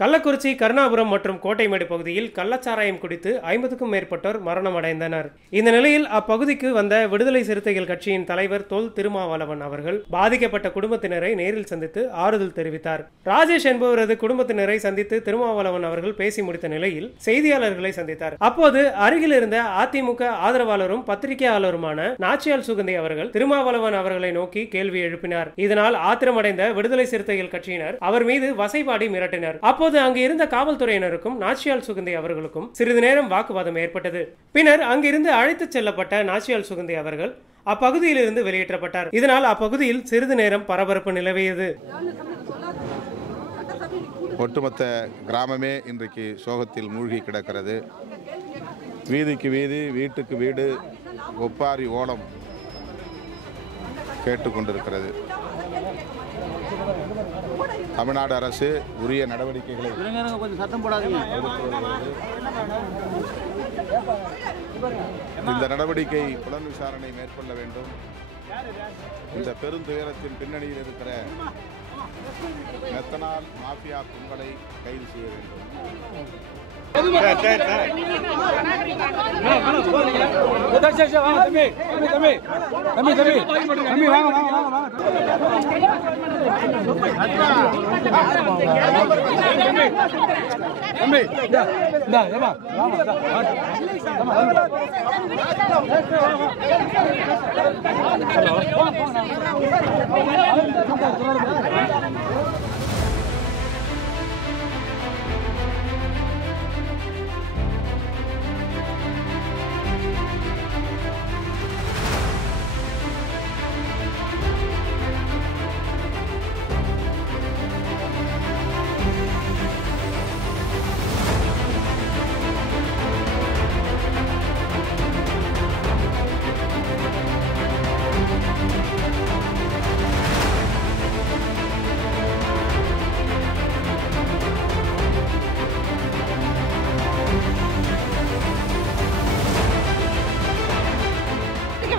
கள்ளக்குறிச்சி, கருணாபுரம் மற்றும் கோட்டைமேடு பகுதியில் கள்ளச்சாராயம் குடித்து 50க்கும் மேற்பட்டோர் மரணம் அடைந்தனர். இந்த நிலையில் அப்பகுதிக்கு வந்த விடுதலை சிறுத்தைகள் கட்சியின் தலைவர் தொல் திருமாவளவன் அவர்கள் பாதிக்கப்பட்ட குடும்பத்தினரை நேரில் சந்தித்து ஆறுதல் தெரிவித்தார். ராஜேஷ் என்பவரது குடும்பத்தினரை சந்தித்து திருமாவளவன் அவர்கள் பேசி முடித்த நிலையில் செய்தியாளர்களை சந்தித்தார். அப்போது அருகில் இருந்த அதிமுக ஆதரவாளரும் பத்திரிகையாளருமான நாச்சியால் சுகந்தி அவர்கள் திருமாவளவன் அவர்களை நோக்கி கேள்வி எழுப்பினார். இதனால் ஆத்திரமடைந்த விடுதலை சிறுத்தைகள் கட்சியினர் அவர் மீது வசைபாடி மிரட்டினர். அப்போது அங்கு இருந்த காவல்துறையினருக்கும் நாச்சியால் சுகந்தி அவர்களுக்கும் சிறிது நேரம் வாக்குவாதம் ஏற்பட்டது. பின்னர் அங்கிருந்து அழைத்துச் செல்லப்பட்ட நாச்சியால் சுகந்தி அவர்கள் அப்பகுதியில் இருந்து வெளியேற்றப்பட்டார். இதனால் அப்பகுதியில் சிறிது நேரம் பரபரப்பு நிலவியது. ஒட்டுமொத்த கிராமமே இன்றைக்கு சோகத்தில் மூழ்கி கிடக்கிறது. வீதிக்கு வீதி, வீட்டுக்கு வீடு ஒப்பாரி ஓலம் கேட்டுக்கொண்டிருக்கிறது. தமிழ்நாடு அரசு உரிய நடவடிக்கைகளை இந்த நடவடிக்கை புலன் விசாரணை மேற்கொள்ள வேண்டும். இந்த பெருந்துயரத்தின் பின்னணியில் இருக்கிற மெத்தனால் மாஃபியா கும்பலை கைது செய்ய வேண்டும்.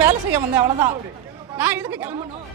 வேலை செய்ய வந்தேன், அவ்வளவுதான். நான் எதுக்கு கிளம்பணும்?